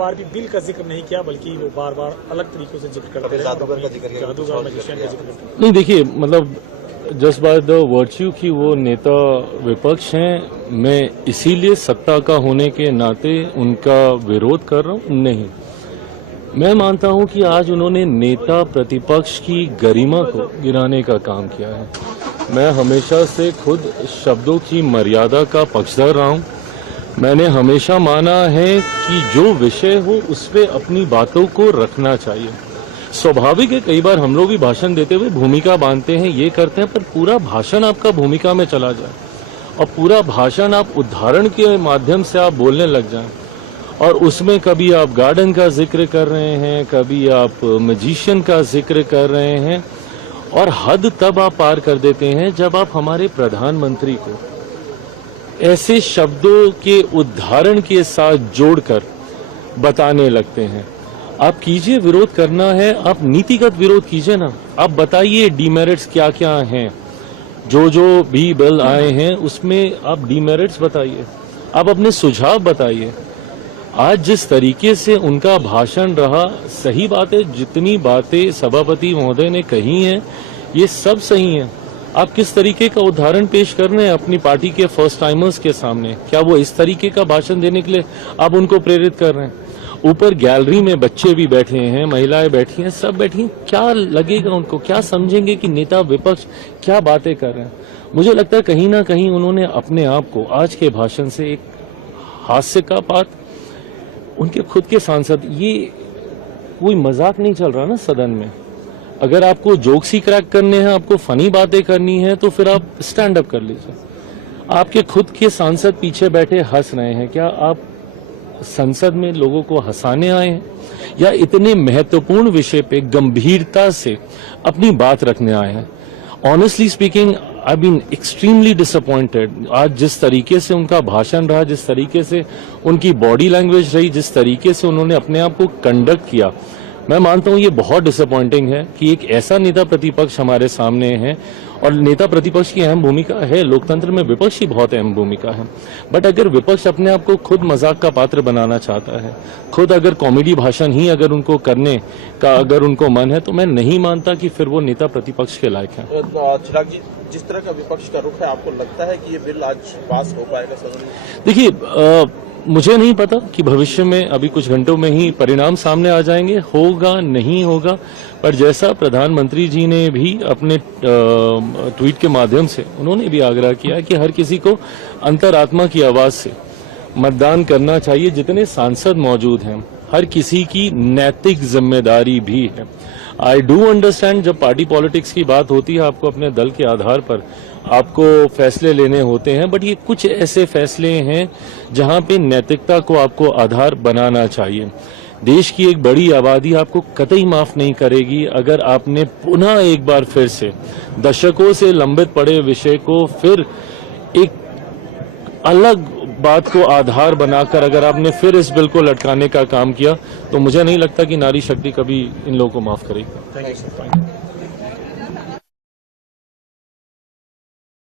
बार भी बिल का जिक्र नहीं किया, बल्कि वो बार बार अलग तरीकों से जिक्र करते हैं, जादूगर मैजिशियन का जिक्र करते हैं। नहीं, देखिए, मतलब जस्ट बाय द वर्च्यू कि वो नेता विपक्ष हैं, मैं इसीलिए सत्ता का होने के नाते उनका विरोध कर रहा हूं, नहीं। मैं मानता हूं कि आज उन्होंने नेता प्रतिपक्ष की गरिमा को गिराने का काम किया है। मैं हमेशा से खुद शब्दों की मर्यादा का पक्षधर रहा हूं। मैंने हमेशा माना है कि जो विषय हो उस पे अपनी बातों को रखना चाहिए। स्वाभाविक है, कई बार हम लोग भी भाषण देते हुए भूमिका बांधते हैं, ये करते हैं, पर पूरा भाषण आपका भूमिका में चला जाए और पूरा भाषण आप उदाहरण के माध्यम से आप बोलने लग जाएं और उसमें कभी आप गार्डन का जिक्र कर रहे हैं, कभी आप मैजिशियन का जिक्र कर रहे हैं, और हद तब आप पार कर देते हैं जब आप हमारे प्रधानमंत्री को ऐसे शब्दों के उदाहरण के साथ जोड़कर बताने लगते हैं। आप कीजिए, विरोध करना है, आप नीतिगत विरोध कीजिए ना। आप बताइए डीमेरिट्स क्या क्या हैं, जो भी बिल आए हैं उसमें आप डीमेरिट्स बताइए, आप अपने सुझाव बताइए। आज जिस तरीके से उनका भाषण रहा, सही बात है, जितनी बातें सभापति महोदय ने कही हैं ये सब सही हैं। आप किस तरीके का उदाहरण पेश कर रहे हैं अपनी पार्टी के फर्स्ट टाइमर्स के सामने? क्या वो इस तरीके का भाषण देने के लिए आप उनको प्रेरित कर रहे हैं? ऊपर गैलरी में बच्चे भी बैठे हैं, महिलाएं बैठी हैं, सब बैठी हैं, क्या लगेगा उनको? क्या समझेंगे कि नेता विपक्ष क्या बातें कर रहे हैं? मुझे लगता है कहीं ना कहीं उन्होंने अपने आप को आज के भाषण से एक हास्य का पात, उनके खुद के सांसद, ये कोई मजाक नहीं चल रहा ना सदन में। अगर आपको जोक्स ही क्रैक करने हैं, आपको फनी बातें करनी है, तो फिर आप स्टैंड अप कर लीजिए। आपके खुद के सांसद पीछे बैठे हंस रहे हैं, क्या आप संसद में लोगों को हंसाने आए हैं या इतने महत्वपूर्ण विषय पे गंभीरता से अपनी बात रखने आए हैं? Honestly speaking, I been extremely disappointed. आज जिस तरीके से उनका भाषण रहा, जिस तरीके से उनकी बॉडी लैंग्वेज रही, जिस तरीके से उन्होंने अपने आप को कंडक्ट किया, मैं मानता हूं ये बहुत डिसअपॉइंटिंग है कि एक ऐसा नेता प्रतिपक्ष हमारे सामने है। और नेता प्रतिपक्ष की अहम भूमिका है, लोकतंत्र में विपक्ष की बहुत अहम भूमिका है। बट अगर विपक्ष अपने आप को खुद मजाक का पात्र बनाना चाहता है, खुद अगर कॉमेडी भाषण ही अगर उनको करने का अगर उनको मन है, तो मैं नहीं मानता कि फिर वो नेता प्रतिपक्ष के लायक हैं। चिराग जी, जिस तरह का विपक्ष का रुख है, आपको लगता है कि ये बिल आज पास हो पाएगा सदन में? देखिए, मुझे नहीं पता कि भविष्य में अभी कुछ घंटों में ही परिणाम सामने आ जाएंगे, होगा नहीं होगा। पर जैसा प्रधानमंत्री जी ने भी अपने ट्वीट के माध्यम से उन्होंने भी आग्रह किया कि हर किसी को अंतरात्मा की आवाज से मतदान करना चाहिए। जितने सांसद मौजूद हैं, हर किसी की नैतिक जिम्मेदारी भी है। आई डू अंडरस्टैंड, जब पार्टी पॉलिटिक्स की बात होती है, आपको अपने दल के आधार पर आपको फैसले लेने होते हैं, बट ये कुछ ऐसे फैसले हैं जहां पे नैतिकता को आपको आधार बनाना चाहिए। देश की एक बड़ी आबादी आपको कतई माफ नहीं करेगी अगर आपने पुनः एक बार फिर से दशकों से लंबित पड़े विषय को फिर एक अलग बात को आधार बनाकर अगर आपने फिर इस बिल को लटकाने का काम किया, तो मुझे नहीं लगता कि नारी शक्ति कभी इन लोगों को माफ करेगी। Thank you.